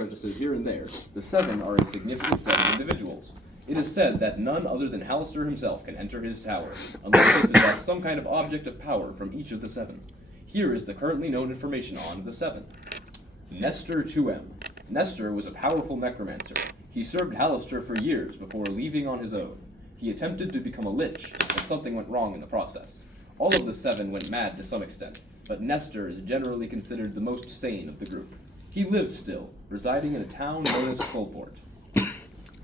apprentices here and there, the 7 are a significant set of individuals. It is said that none other than Hallister himself can enter his tower, unless they possess some kind of object of power from each of the 7. Here is the currently known information on the 7. Nestor 2M. Nestor was a powerful necromancer. He served Hallister for years before leaving on his own. He attempted to become a lich, but something went wrong in the process. All of the 7 went mad to some extent, but Nestor is generally considered the most sane of the group. He lives still, residing in a town known as Skullport.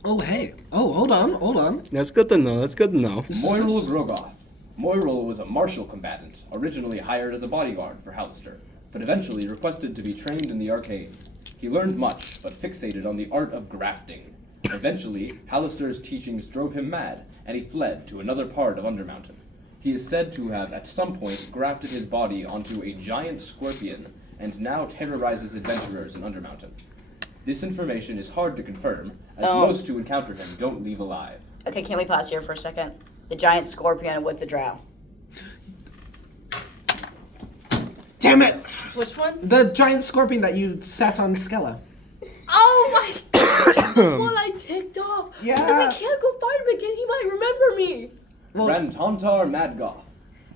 Oh, hey. Oh, hold on. That's good to know. Moiral Grogoth. Moiral was a martial combatant, originally hired as a bodyguard for Hallister, but eventually requested to be trained in the arcane. He learned much, but fixated on the art of grafting. Eventually, Hallister's teachings drove him mad, and he fled to another part of Undermountain. He is said to have at some point grafted his body onto a giant scorpion, and now terrorizes adventurers in Undermountain. This information is hard to confirm, as most who encounter him don't leave alive. Okay, can we pause here for a second? The giant scorpion with the drow. Damn it! Which one? The giant scorpion that you set on Skella. Oh my god! Well, I ticked off. Yeah. And we can't go fight him again. He might remember me. Well, Rantantar Madgoth.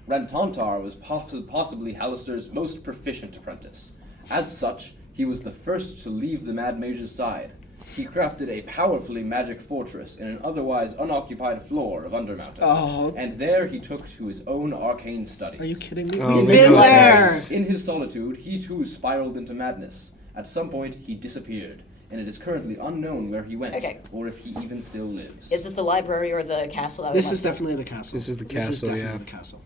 Rantantar was possibly Hallister's most proficient apprentice. As such, he was the first to leave the Mad Mage's side. He crafted a powerfully magic fortress in an otherwise unoccupied floor of Undermountain. Oh. And there he took to his own arcane studies. Are you kidding me? Oh, He's my in God. there! In his solitude, he too spiraled into madness. At some point, he disappeared, and it is currently unknown where he went, or if he even still lives. Is this the library or the castle that we This went is to? definitely the castle. This is the This is castle, definitely yeah. the castle.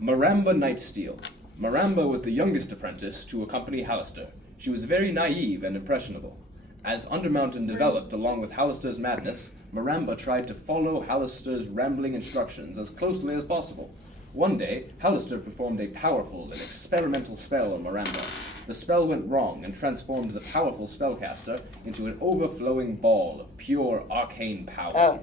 Maramba Nightsteel. Maramba was the youngest apprentice to accompany Hallister. She was very naive and impressionable. As Undermountain developed along with Hallister's madness, Maramba tried to follow Hallister's rambling instructions as closely as possible. One day, Hallister performed a powerful and experimental spell on Maramba. The spell went wrong and transformed the powerful spellcaster into an overflowing ball of pure arcane power. Oh.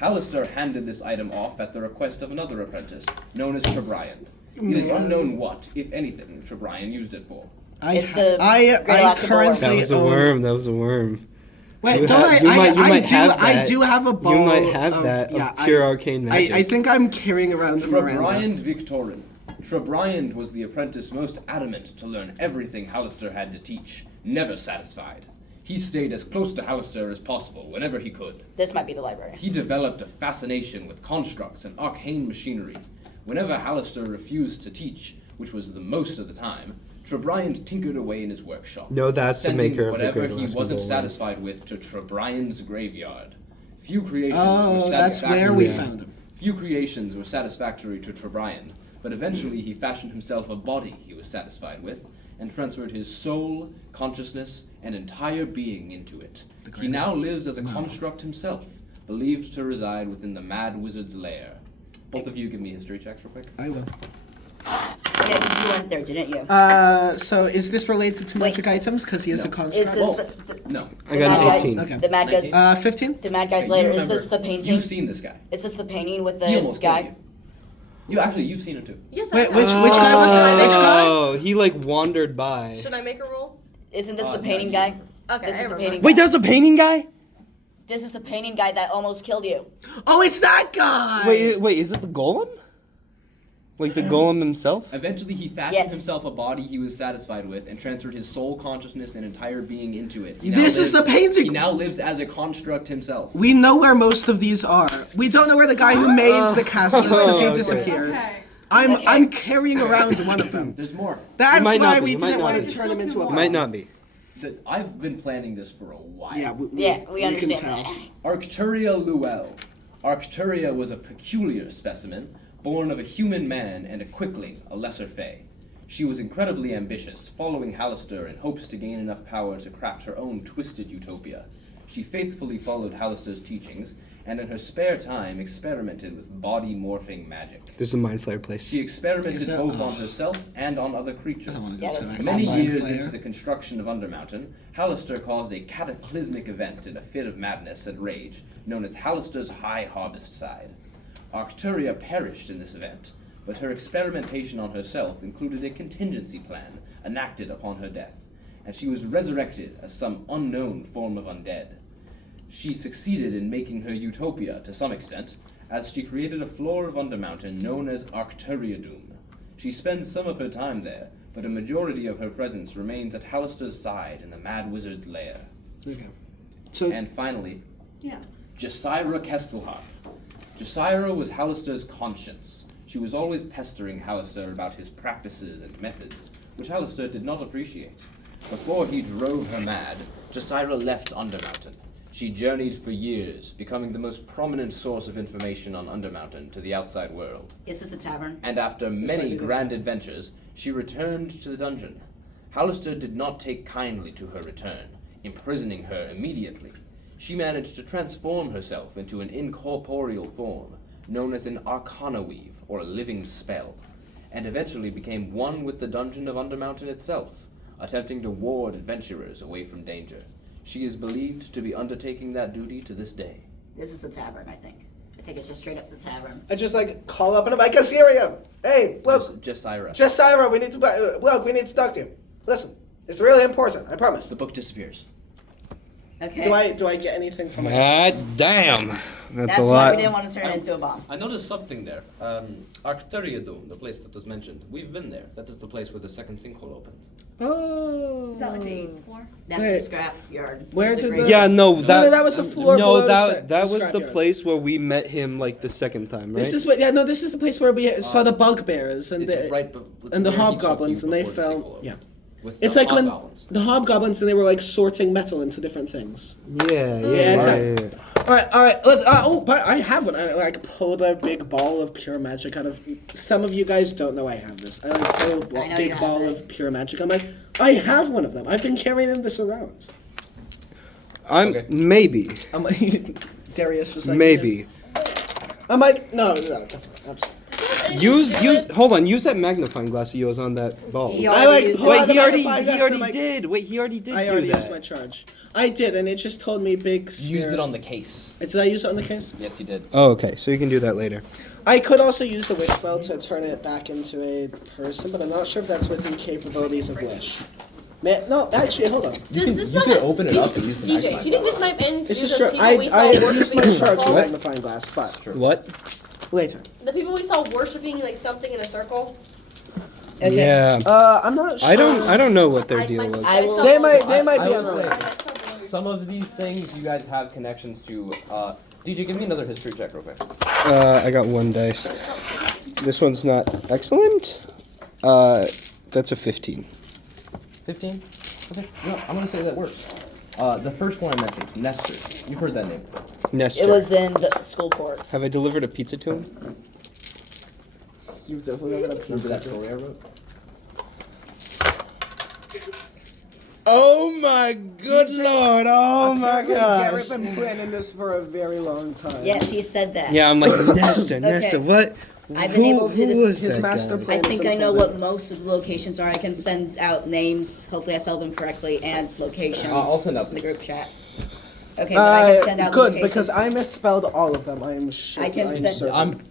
Hallister handed this item off at the request of another apprentice, known as Trebriand. It is unknown what, if anything, Trebriand used it for. It's the Great Alaska currently That was a own... worm. Wait, You don't ha- I? you might- you I might do. have I that. do have a ball. You might have of, that of yeah, pure arcane magic. I think I'm carrying around the Miranda. Trebriand Victorin. Trebriand was the apprentice most adamant to learn everything Hallister had to teach, never satisfied. He stayed as close to Hallister as possible whenever he could. This might be the library. He developed a fascination with constructs and arcane machinery. Whenever Hallister refused to teach, which was the most of the time, Trebriand tinkered away in his workshop. No, that's the sending maker of the whatever Great he Alaskan wasn't Bowline. satisfied with to Trebriand's graveyard. Few creations were Oh, that's satisfactory. where we Yeah. found him. Few creations were satisfactory to Trebriand, but eventually he fashioned himself a body he was satisfied with, and transferred his soul, consciousness, and entire being into it. He now lives as a construct himself, believed to reside within the Mad Wizard's lair. Both of you give me history checks real quick. I will. Yeah, because you went there, didn't you? So is this related to magic items? Because he is a Is construct. this No. I got mad an 18. Okay. the mad guy's 15? the mad guy's Okay, lair? you Is remember- this the painting? You've seen this guy. Is this the painting with He the almost killed guy? you've seen him too. Yes, Wait, I which have. guy was it? Which guy? Oh, he like wandered by. Should I make a roll? Isn't this the no, painting you- guy? Okay, This I is the remember. painting. Wait, guy. there's a painting guy? This is the painting guy that almost killed you. Oh, it's that guy. Wait, is it the golem? Like the golem himself? Eventually, he fashioned Yes. himself a body he was satisfied with and transferred his soul consciousness and entire being into it. He This now is the painting. He now lives as a construct himself. We know where most of these are. We don't know where the guy who made the castle is because he Okay. disappeared. Okay. I'm carrying around one of them. There's more. That's might not why be, we you might didn't not want be. to turn him into a It might not be. I've been planning this for a while. Yeah, we We understand can tell. that. Arcturia Luell. Arcturia was a peculiar specimen, born of a human man and a quickling, a lesser fae. She was incredibly ambitious, following Hallister in hopes to gain enough power to craft her own twisted utopia. She faithfully followed Hallister's teachings, and in her spare time experimented with body-morphing magic. This is a mind flare place. She experimented Is that- both oh. on herself and on other creatures. I don't want to Yeah, go that's to Many that. years Flare. into the construction of Undermountain, Hallister caused a cataclysmic event in a fit of madness and rage, known as Hallister's High Harvest Side. Arcturia perished in this event, but her experimentation on herself included a contingency plan enacted upon her death. and she was resurrected as some unknown form of undead. She succeeded in making her utopia to some extent, as she created a floor of Undermountain known as Arcturiadum. She spends some of her time there, but a majority of her presence remains at Hallister's side in the Mad Wizard's lair. Okay. So And finally, Yeah. Jasira Kestelhar. Jasira was Hallister's conscience. She was always pestering Hallister about his practices and methods, which Hallister did not appreciate. Before he drove her mad, Jasira left Undermountain. She journeyed for years, becoming the most prominent source of information on Undermountain to the outside world. This is the tavern. And after might many be the grand time. adventures, she returned to the dungeon. Hallister did not take kindly to her return, imprisoning her immediately. She managed to transform herself into an incorporeal form, known as an arcana weave, or a living spell, and eventually became one with the dungeon of Undermountain itself, attempting to ward adventurers away from danger. She is believed to be undertaking that duty to this day. This is the tavern, I think. I think it's just straight up the tavern. I just like call up and I'm like, Assyria! Hey, look, Jasira. Jasira, we need to talk to you. Listen, it's really important, I promise. The book disappears. Okay. Do I get anything from my God damn. That's That's a why lot. we didn't want to turn it into a bomb. I noticed something there. Arcturiadum, the place that was mentioned. We've been there. That is the place where the second sinkhole opened. Oh. Is that like the 8th floor? That's Wait. the scrap yard. Where It's a did great- the- Yeah, no, that was the floor No, below the that was the scrapyard. place where we met him like the second time, right? This is this is the place where we saw the bugbears and It's the right it's and the where he took hobgoblins you and they before the fell. sinkhole opened. Yeah. With It's the like when hobgoblins. the hobgoblins and they were like sorting metal into different things. Yeah, it's yeah. All right. Let's. But I have one. I like pulled a big ball of pure magic out of. Some of you guys don't know I have this. I like pulled I a know big you have ball it. of pure magic. I'm like, I have one of them. I've been carrying this around. I'm Okay. maybe. I'm like, Darius was like, Maybe. I'm like, no, definitely, absolutely. Use hold on, use that magnifying glass of yours on that ball. He I already like used pull it. out Wait, the he already magnifying glass and I'm like, did. Wait, he already did I do already that. used my charge. I did, and it just told me big. You used it sphere. on the case. Did I use it on the case? Yes, you did. Oh, okay. So you can do that later. I could also use the wish spell to turn it back into a person, but I'm not sure if that's within capabilities of wish. No, actually, hold on. Does this you might could open it up and use the DJ, do magnifying you think this glass. might end This to is those true. people we saw I used worshiping my in a charge circle? magnifying glass, but What? later. The people we saw worshiping like something in a circle? Okay. Yeah. I'm not sure. I don't know what their I deal might- was. I will- They might I be would on the say- right. Some of these things you guys have connections to. DJ, give me another history check real quick. I got one dice. This one's not excellent. That's a 15. 15? Okay. No, I'm gonna say that works. The first one I mentioned, Nestor. You've heard that name before. Nestor. It was in the school court. Have I delivered a pizza to him? You've definitely got a Remember pizza. that story I wrote? Oh my good lord! Oh my Garrett's gosh! been planning this for a very long time. Yes, he said that. Yeah, I'm like Nestor. Nestor, what? I've been able to who was his that master guy? plan. I think I know what most of the locations are. I can send out names. Hopefully, I spell them correctly and locations. I'll send out in the group chat. Okay, but I can send out good locations. because I misspelled all of them. I am sure. I can I'm send- certain.